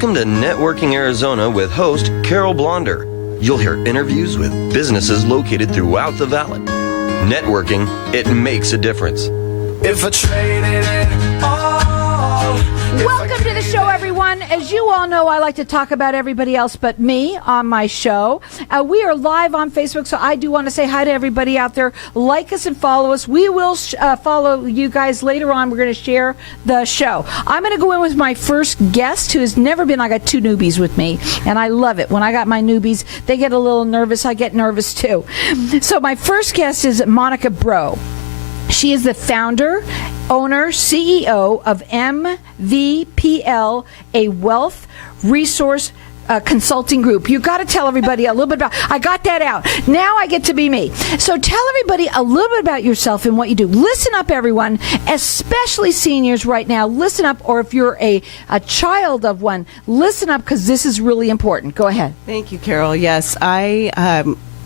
Welcome to Networking Arizona with host Carol Blonder. You'll hear interviews with businesses located throughout the valley. Networking, it makes a difference. If I traded it all. Welcome to the show, everyone. As you all know, I like to talk about everybody else but me on my show. We are live on Facebook, so I do want to say hi to everybody out there. Like us and follow us. We will follow you guys later on. We're going to share the show. I'm going to go in with my first guest, who has never been. I got two newbies with me, and I love it. When I got my newbies, they get a little nervous. I get nervous, too. So my first guest is Monica Breaux. She is the founder, owner, CEO of MVPL, a wealth resource consulting group. You got to tell everybody a little bit about. I got that out. Now I get to be me. So tell everybody a little bit about yourself and what you do. Listen up, everyone, especially seniors right now. Listen up, or if you're a child of one, listen up, because this is really important. Go ahead. Thank you, Carol. Yes,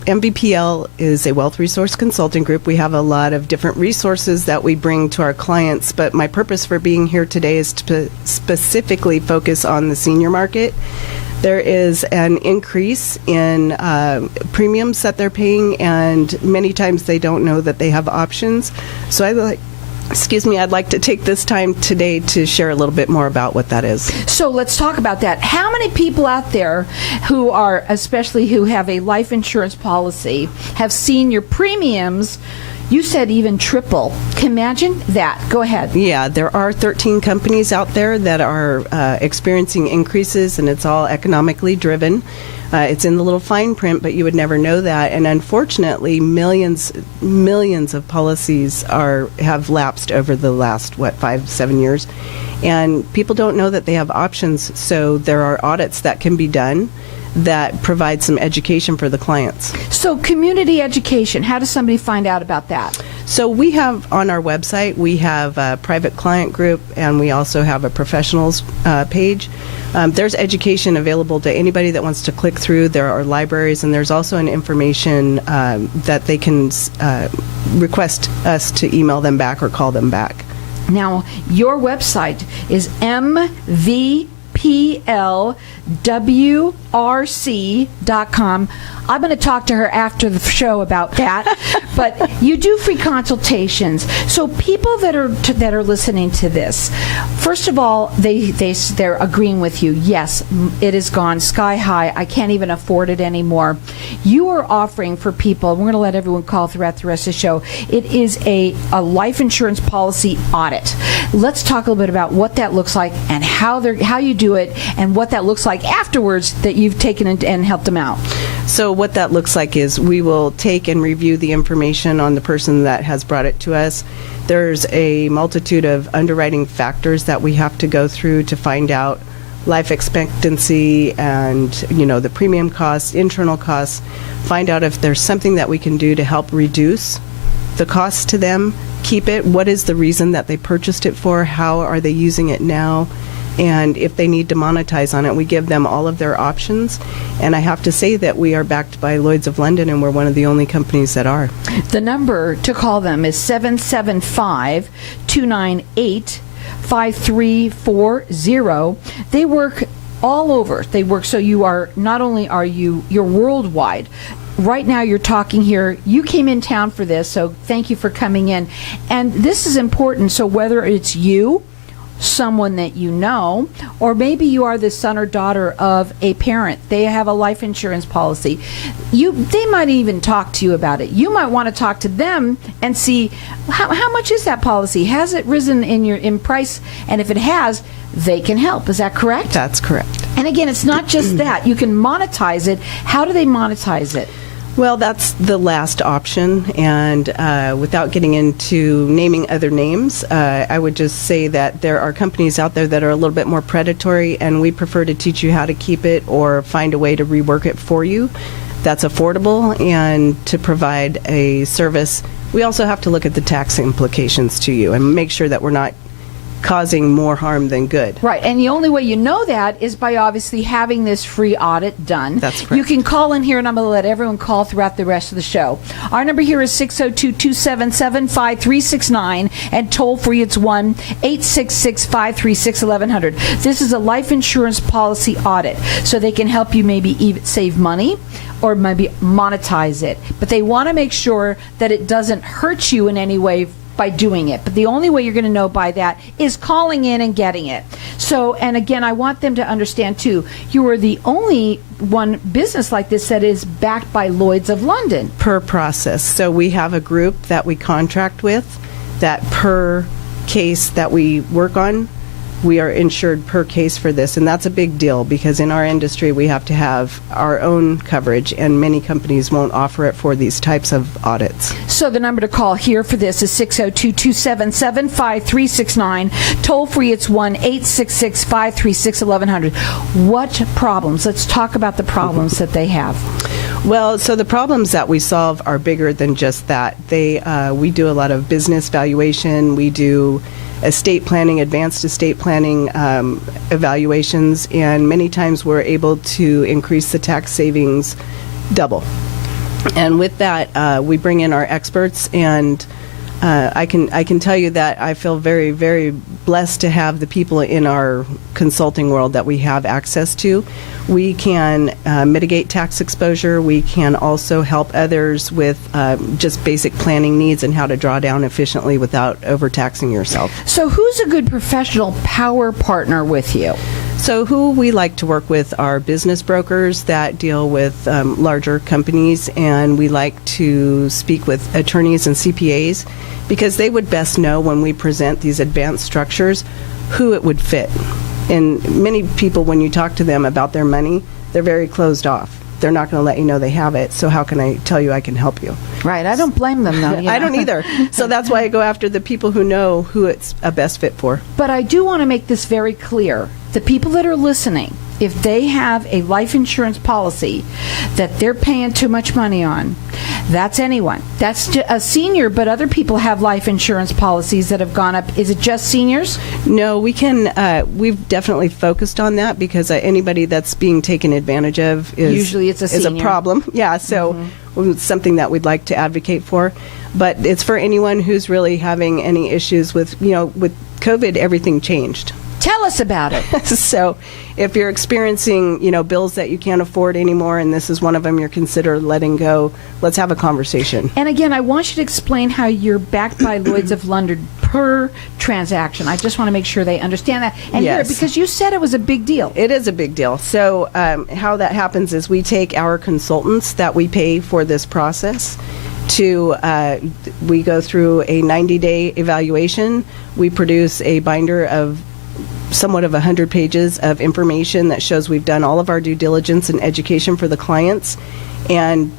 MVPL is a wealth resource consulting group. We have a lot of different resources that we bring to our clients, but my purpose for being here today is to specifically focus on the senior market. There is an increase in premiums that they're paying, and many times they don't know that they have options. So I'd like to take this time today to share a little bit more about what that is. So let's talk about that. How many people out there who are, especially who have a life insurance policy, have seen your premiums, you said even triple? Can you imagine that? Go ahead. Yeah, there are 13 companies out there that are experiencing increases, and it's all economically driven. It's in the little fine print, but you would never know that. And unfortunately, millions of policies have lapsed over the last, 5-7 years. And people don't know that they have options. So there are audits that can be done that provide some education for the clients. So community education, how does somebody find out about that? So we have on our website, we have a private client group, and we also have a professionals page. There's education available to anybody that wants to click through. There are libraries, and there's also an information that they can request us to email them back or call them back. Now, your website is mvplwrc.com. I'm going to talk to her after the show about that. But you do free consultations. So people that are listening to this, first of all, they're agreeing with you. Yes, it has gone sky high. I can't even afford it anymore. You are offering for people, we're going to let everyone call throughout the rest of the show, it is a life insurance policy audit. Let's talk a little bit about what that looks like and how you do it, and what that looks like afterwards that you've taken and helped them out. So what that looks like is we will take and review the information on the person that has brought it to us. There's a multitude of underwriting factors that we have to go through to find out life expectancy and, the premium costs, internal costs, find out if there's something that we can do to help reduce the costs to them, keep it, what is the reason that they purchased it for, how are they using it now, and if they need to monetize on it, we give them all of their options. And I have to say that we are backed by Lloyds of London, and we're one of the only companies that are. The number to call them is 775-298-5340. They work all over. So you are, not only are you're worldwide. Right now you're talking here, you came in town for this, so thank you for coming in. And this is important, so whether it's you, someone that you know, or maybe you are the son or daughter of a parent, they have a life insurance policy, they might even talk to you about it. You might want to talk to them and see how much is that policy? Has it risen in price? And if it has, they can help. Is that correct? That's correct. And again, it's not just that. You can monetize it. How do they monetize it? Well, that's the last option, and without getting into naming other names, I would just say that there are companies out there that are a little bit more predatory, and we prefer to teach you how to keep it or find a way to rework it for you that's affordable and to provide a service. We also have to look at the tax implications to you and make sure that we're not causing more harm than good. Right, and the only way you know that is by obviously having this free audit done. That's correct. You can call in here, and I'm going to let everyone call throughout the rest of the show. Our number here is 602-277-5369, and toll-free it's 1-866-536-1100. This is a life insurance policy audit, so they can help you maybe even save money or maybe monetize it. But they want to make sure that it doesn't hurt you in any way by doing it. But the only way you're going to know by that is calling in and getting it. So, and again, I want them to understand too, you are the only one business like this that is backed by Lloyds of London. Per process. So we have a group that we contract with that per case that we work on, we are insured per case for this. And that's a big deal because in our industry we have to have our own coverage, and many companies won't offer it for these types of audits. So the number to call here for this is 602-277-5369. Toll free it's 1-866-536-1100. What problems? Let's talk about the problems that they have. Well, so the problems that we solve are bigger than just that. We do a lot of business valuation. We do estate planning, advanced estate planning evaluations, and many times we're able to increase the tax savings double. And with that, we bring in our experts, and I can tell you that I feel very, very blessed to have the people in our consulting world that we have access to. We can mitigate tax exposure. We can also help others with just basic planning needs and how to draw down efficiently without overtaxing yourself. So who's a good professional power partner with you? So who we like to work with are business brokers that deal with larger companies, and we like to speak with attorneys and CPAs because they would best know when we present these advanced structures who it would fit. And many people, when you talk to them about their money, they're very closed off. They're not going to let you know they have it, so how can I tell you I can help you? Right, I don't blame them though. I don't either. So that's why I go after the people who know who it's a best fit for. But I do want to make this very clear. The people that are listening, if they have a life insurance policy that they're paying too much money on, that's anyone. That's a senior, but other people have life insurance policies that have gone up. Is it just seniors? No, we've definitely focused on that because anybody that's being taken advantage of Usually it's a is a senior. problem. Yeah, so it's something that we'd like to advocate for. But it's for anyone who's really having any issues with, with COVID, everything changed. Tell us about it. So if you're experiencing, bills that you can't afford anymore, and this is one of them you're consider letting go, let's have a conversation. And again, I want you to explain how you're backed by Lloyds of London per transaction. I just want to make sure they understand that. And Yes. here, because you said it was a big deal. It is a big deal. So how that happens is we take our consultants that we pay for this process we go through a 90-day evaluation. We produce a binder of somewhat of 100 pages of information that shows we've done all of our due diligence and education for the clients, and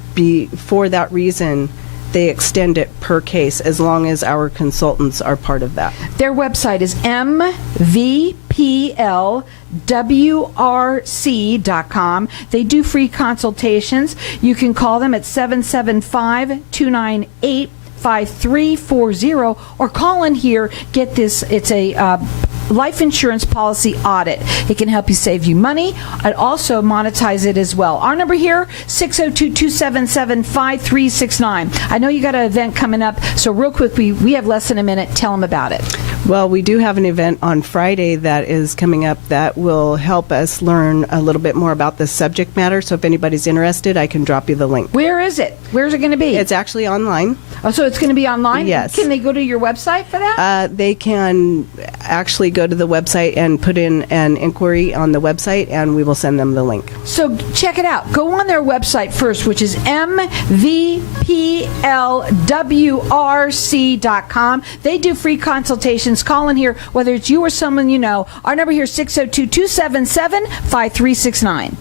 for that reason they extend it per case as long as our consultants are part of that. Their website is MVPLWRC.com. They do free consultations. You can call them at 775-298-5340 or call in here. Get this. It's a life insurance policy audit. It can help you save you money and also monetize it as well. Our number here, 602-277-5369. I know you got an event coming up, so real quick, we have less than a minute. Tell them about it. Well, we do have an event on Friday that is coming up that will help us learn a little bit more about this subject matter. So if anybody's interested, I can drop you the link. Where is it? Where's it going to be? It's actually online. Oh, so it's going to be online? Yes. Can they go to your website for that? They can actually go to the website and put in an inquiry on the website, and we will send them the link. So check it out. Go on their website first, which is MVPLWRC.com. They do free consultations. Call in here, whether it's you or someone you know. Our number here is 602-277-5369.